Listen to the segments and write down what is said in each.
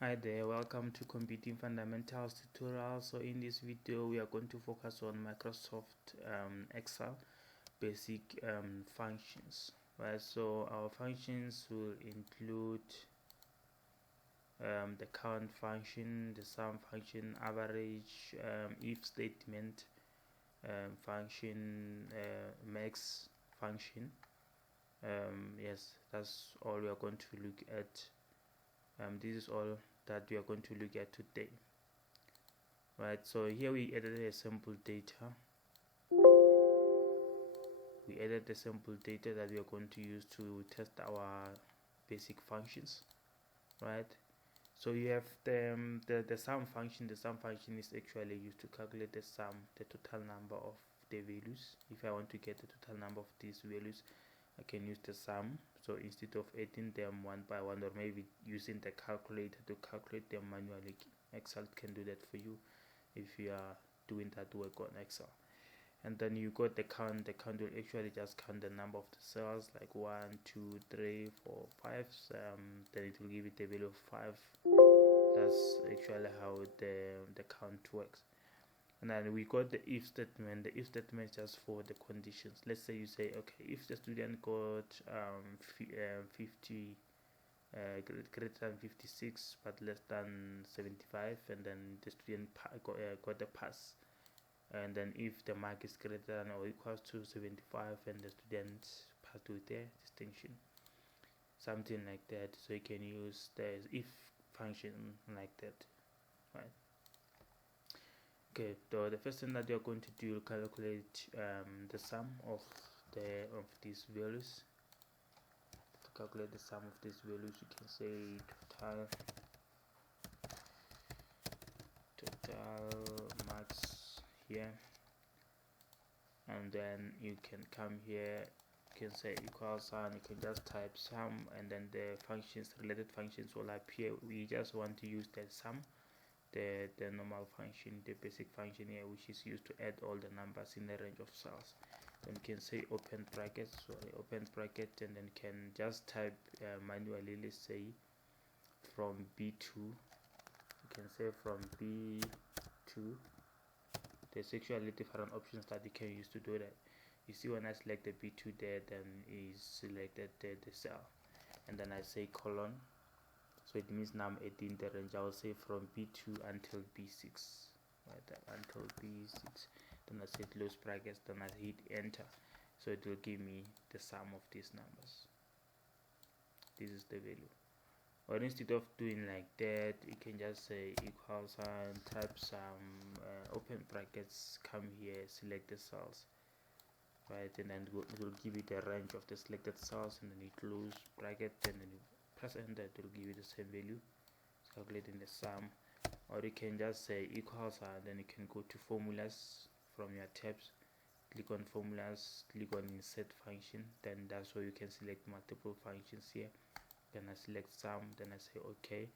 Hi there, welcome to Computing Fundamentals tutorial. So in this video we are going to focus on Microsoft Excel basic functions, right? So our functions will include the count function, the sum function, average, if statement function, max function. Yes, that's all we are going to look at. This is all that we are going to look at today, right? So here we added a sample data. We added the sample data that we are going to use to test our basic functions, right? So you have the sum function. The sum function is actually used to calculate the total number of the values. If I want to get the total number of these values, I can use the sum. So instead of adding them one by one, or maybe using the calculator to calculate them manually, Excel can do that for you if you are doing that work on Excel. And then you got the count. The count will actually just count the number of the cells, like 1, 2, 3, 4, 5. Then it will give you the value of 5. That's actually how the count works. And then we got the if statement. The if statement is just for the conditions. Let's say you say, okay, if the student got 50 greater than 56 but less than 75, and then the student got the pass. And then if the mark is greater than or equals to 75 and the student passed with their distinction, something like that. So you can use the if function like that, right? Okay, so the first thing that you're going to do, calculate the sum of these values. To calculate the sum of these values, you can say total max here, and then you can come here, you can say equal sign, you can just type sum, and then the functions, related functions will appear. We just want to use the sum, the normal function, the basic function here, which is used to add all the numbers in the range of cells. Then you can say open bracket, and then can just type manually, let's say from B2. You can say from B2. There's actually different options that you can use to do that. You see, when I select the B2 there, then is selected the cell, and then I say colon. So it means now I'm adding the range. I will say from B2 until B6, right there, until B6. Then I say close brackets, then I hit enter. So it will give me the sum of these numbers. This is the value. Or instead of doing like that, you can just say equal sign, type sum, open brackets, come here, select the cells, right? And then it will give you the range of the selected cells, and then you close bracket, and then you press enter. It will give you the same value. It's calculating the sum. Or you can just say equal sign, then you can go to formulas from your tabs, click on formulas, click on insert function. Then that's where you can select multiple functions here. Then I select sum, then I say okay,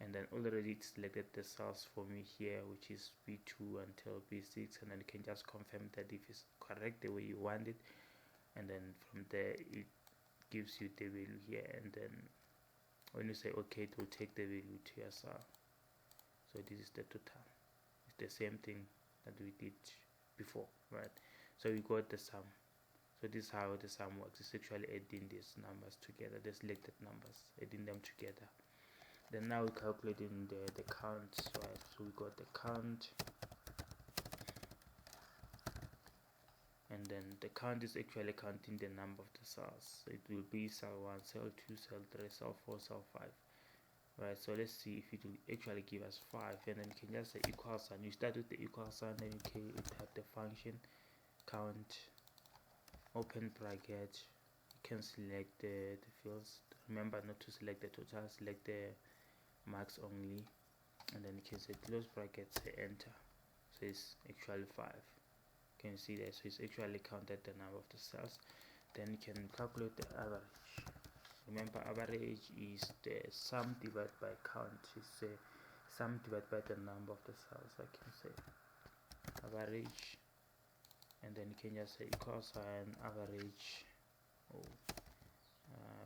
and then already it selected the cells for me here, which is B2 until B6, and then you can just confirm that if it's correct the way you want it, and then from there it gives you the value here, and then when you say okay, it will take the value to your cell. So this is the total. It's the same thing that we did before, right? So we got the sum. So this is how the sum works. It's actually adding these numbers together, the selected numbers, adding them together. Then now we're calculating the count, right? So we got the count, and then the count is actually counting the number of the cells. So it will be cell 1, cell 2, cell 3, cell 4, cell 5, right? So let's see if it will actually give us 5, and then you can just say equal sign. You start with the equal sign, then you can type the function count, open bracket. You can select the fields. Remember not to select the total, select the marks only, and then you can say close bracket, say enter. So it's actually 5. Can you see that? So it's actually counted the number of the cells. Then you can calculate the average. Remember, average is the sum divided by count. It's the sum divided by the number of the cells. I can say average, and then you can just say equal sign average,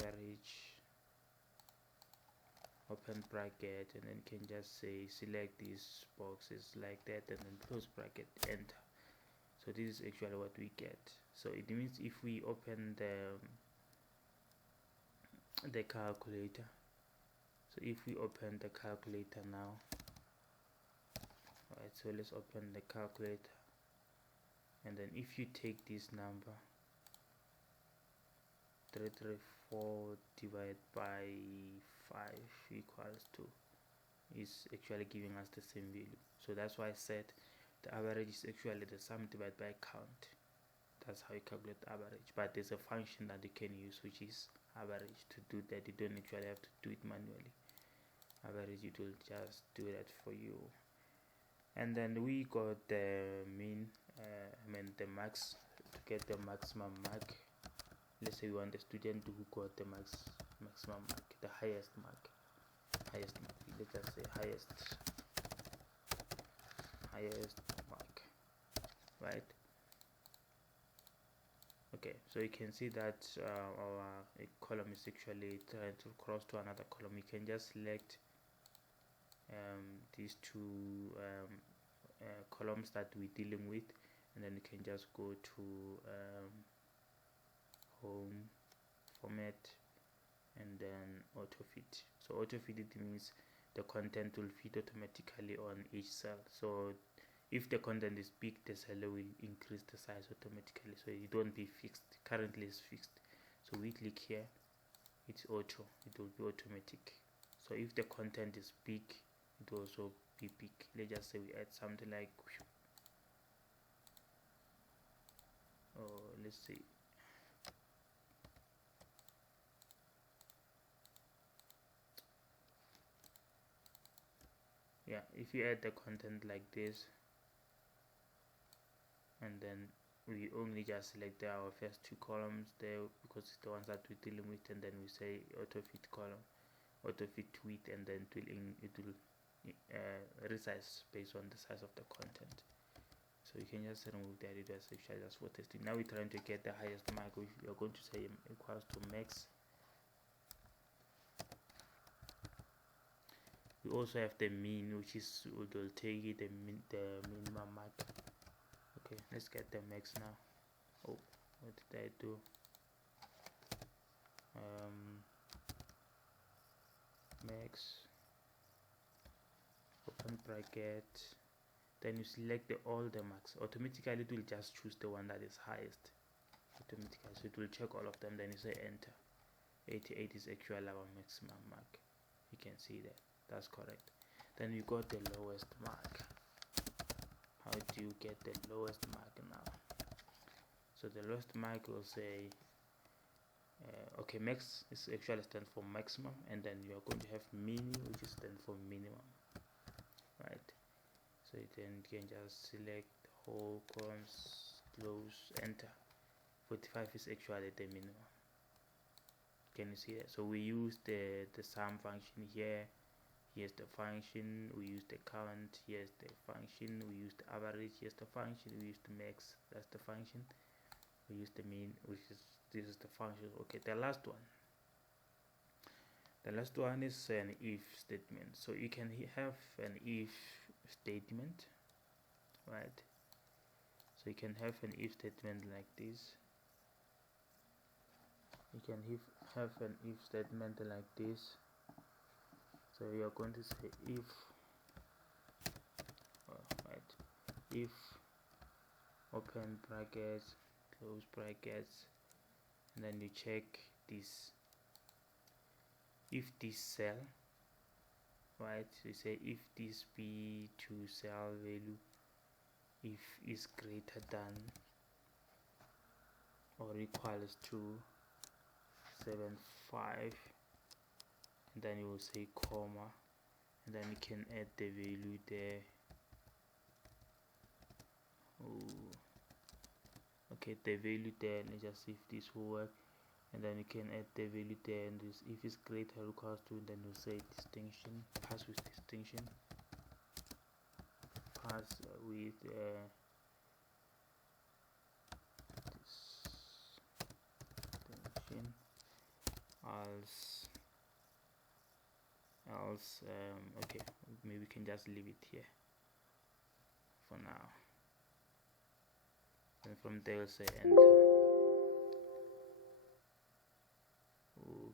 average, open bracket, and then you can just say select these boxes like that, and then close bracket, enter. So this is actually what we get. So it means if we open the calculator, so if we open the calculator now, right, so let's open the calculator, and then if you take this number 334 divided by 5 equals to, is actually giving us the same value. So that's why I said the average is actually the sum divided by count. That's how you calculate the average, but there's a function that you can use which is average. To do that, you don't actually have to do it manually. Average, it will just do that for you. And then we got the mean, the max. To get the maximum mark, let's say we want the student who got the maximum mark, the highest mark, let's just say highest mark, right? Okay, so you can see that our column is actually trying to cross to another column. You can just select these two columns that we're dealing with, and then you can just go to home, format, and then Autofit. So Autofit, it means the content will fit automatically on each cell. So if the content is big, the cell will increase the size automatically, so it won't be fixed. Currently it's fixed, so we click here, it's auto, it will be automatic. So if the content is big, it will also be big. Let's just say we add something like, let's see, yeah, if you add the content like this, and then we only just select our first two columns there because it's the ones that we're dealing with, and then we say auto fit column, auto fit width, and then it will resize based on the size of the content. So you can just remove that. It was actually just for testing. Now we're trying to get the highest mark, which we are going to say equals to max. We also have the mean, which is, will take it the minimum mark. Okay, let's get the max now. Oh, what did I do? Max, open bracket, then you select all the marks. Automatically it will just choose the one that is highest automatically, so it will check all of them, then you say enter. 88 is actually our maximum mark. You can see that, that's correct. Then you got the lowest mark. How do you get the lowest mark now? So the lowest mark will say okay, max is actually stand for maximum, and then you are going to have mini, which is stand for minimum, right? So then you can just select the whole columns, close, enter. 45 is actually the minimum. Can you see that? So we use the sum function here. Here's the function. We use the count. Here's the function. We use the average. Here's the function. We use the max. That's the function. We use the mean, which is, this is the function. Okay, the last one is an if statement. So you can have an if statement, right? So you can have an if statement like this. You can have an if statement like this. So you are going to say if, right, if open brackets, close brackets, and then you check this. If this cell, right, so you say if this B2 cell value if is greater than or equals to 75, and then you will say comma, and then you can add the value there. Okay, the value there, let's just see if this will work, and then you can add the value there, and this, if it's greater or equals to, then you say distinction, pass with distinction, pass with distinction, else. Okay, maybe we can just leave it here for now, and from there we'll say enter.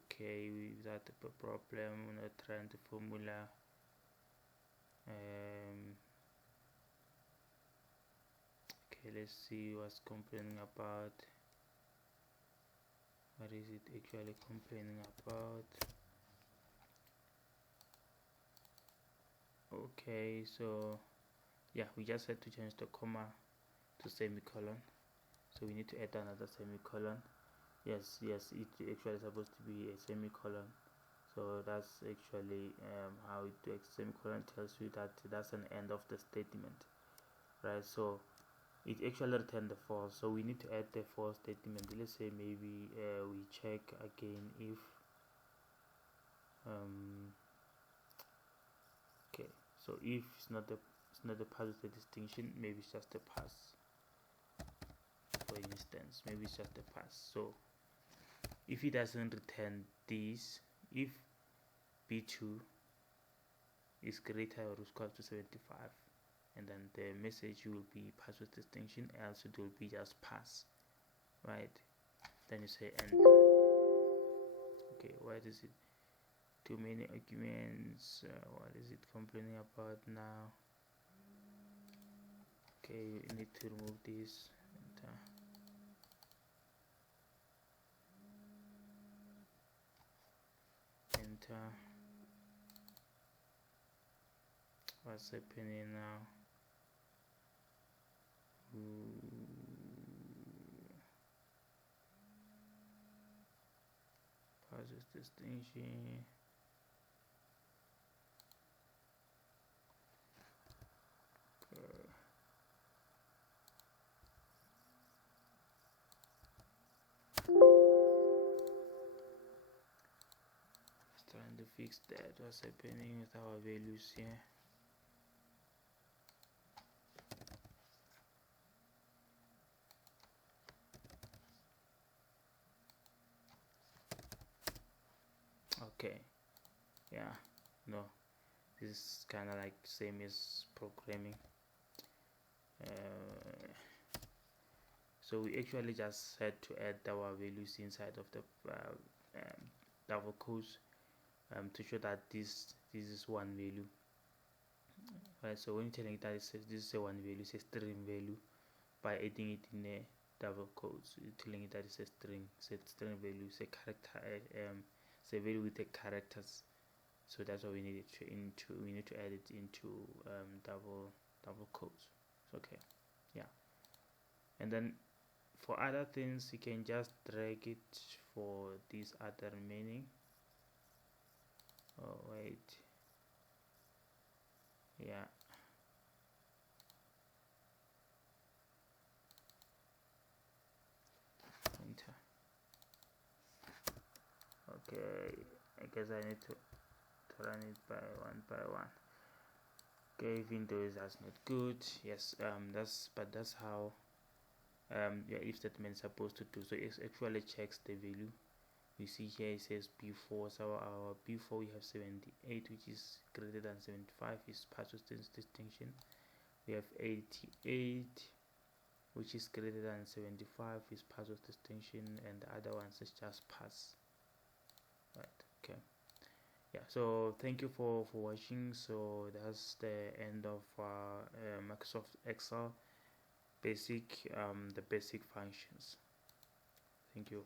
Okay, without a problem. We're not trying the formula. Okay, let's see what's complaining about. What is it actually complaining about? Okay, so yeah, we just had to change the comma to semicolon, so we need to add another semicolon. Yes, it actually supposed to be a semicolon, so that's actually how it works. Semicolon tells you that that's an end of the statement, right? So it actually returned the false, so we need to add the false statement. Let's say maybe we check again if okay, so if it's not the pass with the distinction, maybe it's just a pass. For instance, maybe it's just a pass. So if it doesn't return this, if b2 is greater or equal to 75, and then the message will be pass with distinction, else it will be just pass, right? Then you say enter. Okay, what is it? Too many arguments. What is it complaining about now? Okay, you need to remove this. Enter. What's happening now? Pass with distinction. Trying to fix that. What's happening with our values here? Okay, yeah, no, this is kind of like same as programming. So we actually just had to add our values inside of the double quotes to show that this is one value, right? So when you're telling it that this is a one value, it's a string value, by adding it in a double quotes, you're telling it that it's a string value, it's a character, it's a value with the characters. So that's why we need to add it into double quotes. Okay, yeah. And then for other things, you can just drag it for this other meaning. Oh wait, yeah. Enter. Okay, I guess I need to run it by one. Okay, Windows, that's not good. Yes, that's how your if statement is supposed to do. So it actually checks the value. You see here it says b4, so our b4 we have 78, which is greater than 75, is pass with distinction. We have 88, which is greater than 75, is pass with distinction, and the other ones is just pass, right? Okay, yeah, so thank you for watching. So that's the end of Microsoft Excel basic, the basic functions. Thank you.